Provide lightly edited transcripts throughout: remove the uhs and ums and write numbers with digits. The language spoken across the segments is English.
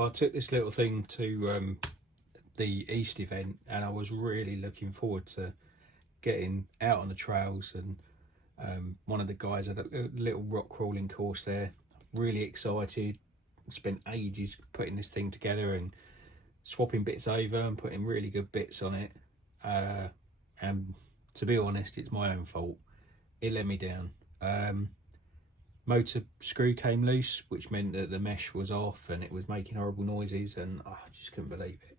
I took this little thing to the East event, and I was really looking forward to getting out on the trails, and one of the guys had a little rock crawling course there. Really excited, spent ages putting this thing together and swapping bits over and putting really good bits on it, and to be honest, it's my own fault. It let me down. Motor screw came loose, which meant that the mesh was off and it was making horrible noises, and I just couldn't believe it.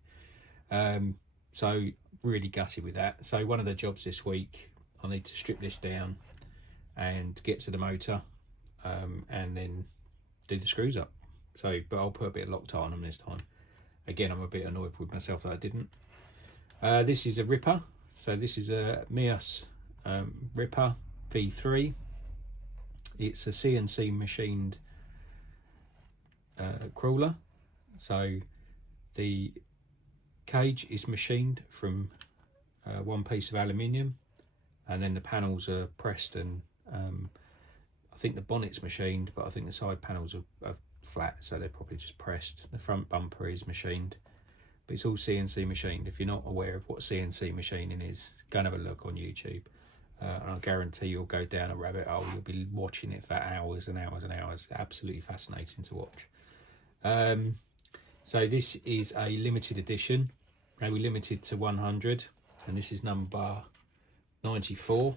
So really gutted with that. So one of the jobs this week, I need to strip this down and get to the motor, and then do the screws up. So, but I'll put a bit of Loctite on them this time. Again, I'm a bit annoyed with myself that I didn't. This is a Ripper. So this is a Meus Ripper V3. It's a CNC machined crawler. So the cage is machined from one piece of aluminium, and then the panels are pressed, and I think the bonnet's machined, but I think the side panels are flat, so they're probably just pressed. The front bumper is machined, but it's all CNC machined. If you're not aware of what CNC machining is, go and have a look on YouTube, and I guarantee you'll go down a rabbit hole. You'll be watching it for hours and hours and hours. Absolutely fascinating to watch. So this is a limited edition. They were limited to 100, and this is number 94.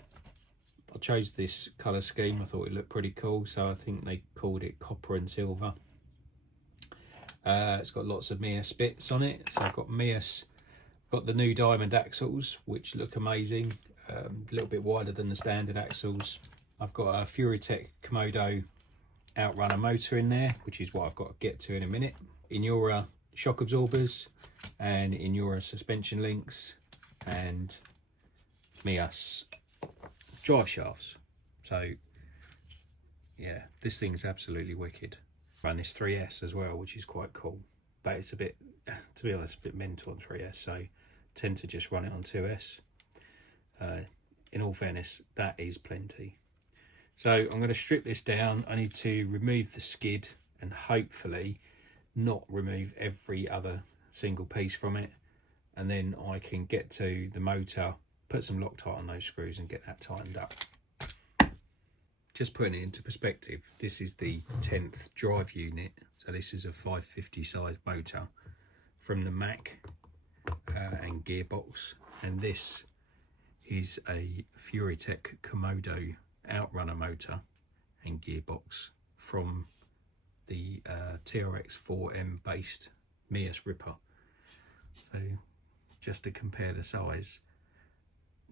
I chose this colour scheme. I thought it looked pretty cool, so I think they called it copper and silver. It's got lots of Meus bits on it. So I've got Meus, got the new diamond axles, which look amazing. A little bit wider than the standard axles. I've got a Furitech Komodo outrunner motor in there, which is what I've got to get to in a minute. Inura shock absorbers, and Inura suspension links, and Meus drive shafts. So yeah, this thing's absolutely wicked. Run this 3S as well, which is quite cool, but it's a bit, to be honest, a bit mental on 3S, so tend to just run it on 2S. In all fairness, that is plenty. So I'm going to strip this down. I need to remove the skid and hopefully not remove every other single piece from it, and then I can get to the motor, put some Loctite on those screws and get that tightened up. Just putting it into perspective, this is the 10th drive unit, so this is a 550 size motor from the Mack and gearbox, and this is a Furitech Komodo outrunner motor and gearbox from the TRX4M based Meus Ripper. So just to compare the size,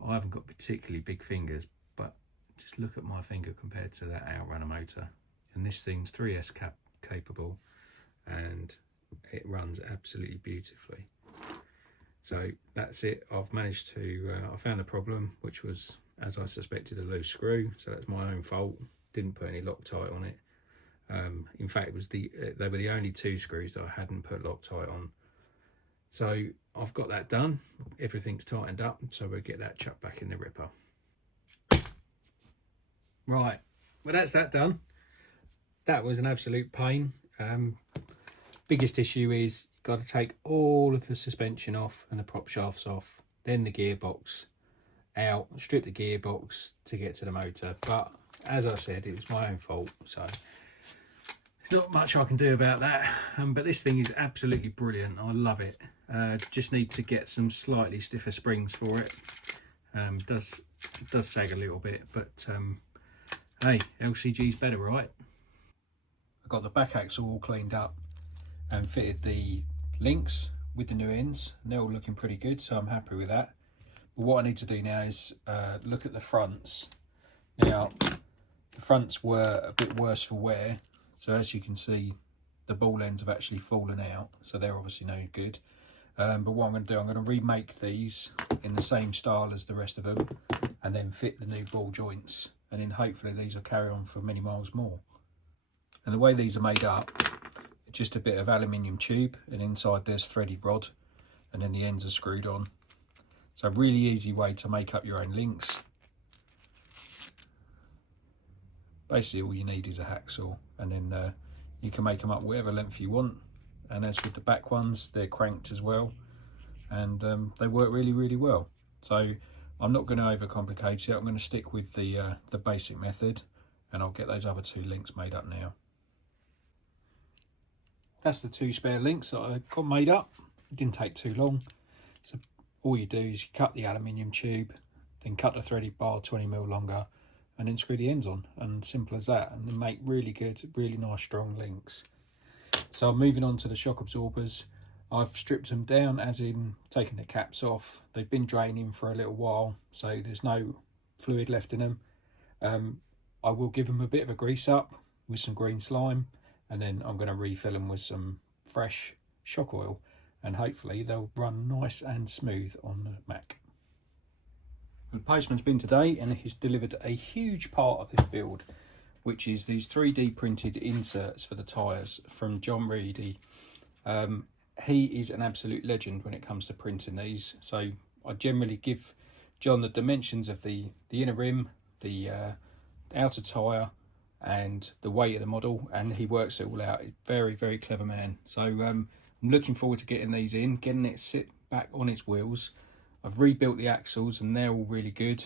I haven't got particularly big fingers, but just look at my finger compared to that outrunner motor, and this thing's 3S capable, and it runs absolutely beautifully. So that's it. I've managed to I found a problem, which was, as I suspected, a loose screw, so that's my own fault. Didn't put any Loctite on it. In fact, it was they were the only two screws that I hadn't put Loctite on. So I've got that done. Everything's tightened up, so we'll get that chucked back in the Ripper. Right, well, that's that done. That was an absolute pain. Biggest issue is you've got to take all of the suspension off and the prop shafts off, then the gearbox out, strip the gearbox to get to the motor. But as I said, it was my own fault, so there's not much I can do about that. But this thing is absolutely brilliant. I love it. Just need to get some slightly stiffer springs for it. Does sag a little bit, but hey, LCG's better, right? I got the back axle all cleaned up and fitted the links with the new ends, and they're all looking pretty good, so I'm happy with that. But what I need to do now is look at the fronts. Now, the fronts were a bit worse for wear, so as you can see, the ball ends have actually fallen out, so they're obviously no good. But what I'm going to do, I'm going to remake these in the same style as the rest of them, and then fit the new ball joints, and then hopefully these will carry on for many miles more. And the way these are made up, it's just a bit of aluminium tube, and inside there's threaded rod, and then the ends are screwed on. So a really easy way to make up your own links. Basically all you need is a hacksaw, and then you can make them up whatever length you want, and as with the back ones, they're cranked as well, and they work really well. So I'm not going to overcomplicate it. I'm going to stick with the basic method, and I'll get those other 2 links made up now. That's the 2 spare links that I got made up. It didn't take too long. So all you do is you cut the aluminium tube, then cut the threaded bar 20mm longer, and then screw the ends on, and simple as that, and then make really good, really nice strong links. So I'm moving on to the shock absorbers. I've stripped them down, as in taking the caps off. They've been draining for a little while, so there's no fluid left in them. I will give them a bit of a grease up with some green slime, and then I'm going to refill them with some fresh shock oil, and hopefully they'll run nice and smooth on the Mack. The postman's been today, and he's delivered a huge part of this build, which is these 3D printed inserts for the tyres from John Reedy. He is an absolute legend when it comes to printing these. So I generally give John the dimensions of the inner rim, the outer tyre, and the weight of the model, and he works it all out. Very clever man. So I'm looking forward to getting these in, getting it sit back on its wheels. I've rebuilt the axles and they're all really good.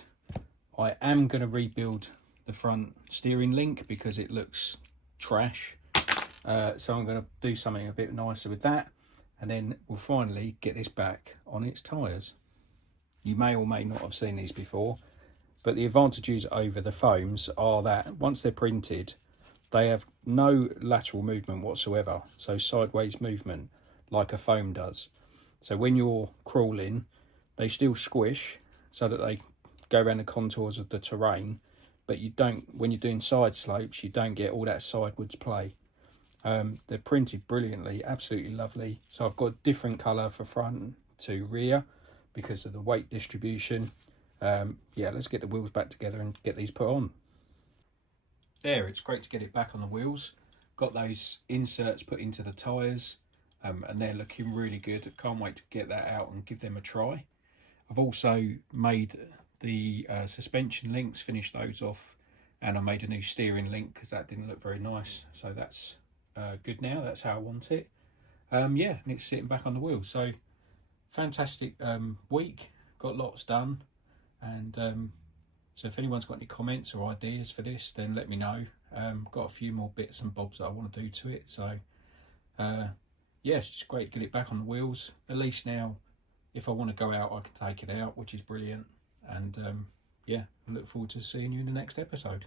I am going to rebuild the front steering link because it looks trash. So I'm going to do something a bit nicer with that, and then we'll finally get this back on its tyres. You may or may not have seen these before, but the advantages over the foams are that once they're printed, they have no lateral movement whatsoever, so sideways movement like a foam does. So when you're crawling, they still squish so that they go around the contours of the terrain, but you don't, when you're doing side slopes, you don't get all that sidewards play. They're printed brilliantly, absolutely lovely. So I've got different colour for front to rear because of the weight distribution. Yeah, let's get the wheels back together and get these put on. There, it's great to get it back on the wheels. Got those inserts put into the tyres, and they're looking really good. I can't wait to get that out and give them a try. I've also made the suspension links, finished those off, and I made a new steering link because that didn't look very nice. So that's good now. That's how I want it. Yeah, and it's sitting back on the wheel. So fantastic week. Got lots done, and so if anyone's got any comments or ideas for this, then let me know. Got a few more bits and bobs that I want to do to it. So yeah, it's just great to get it back on the wheels. At least now, if I want to go out, I can take it out, which is brilliant. And yeah, I look forward to seeing you in the next episode.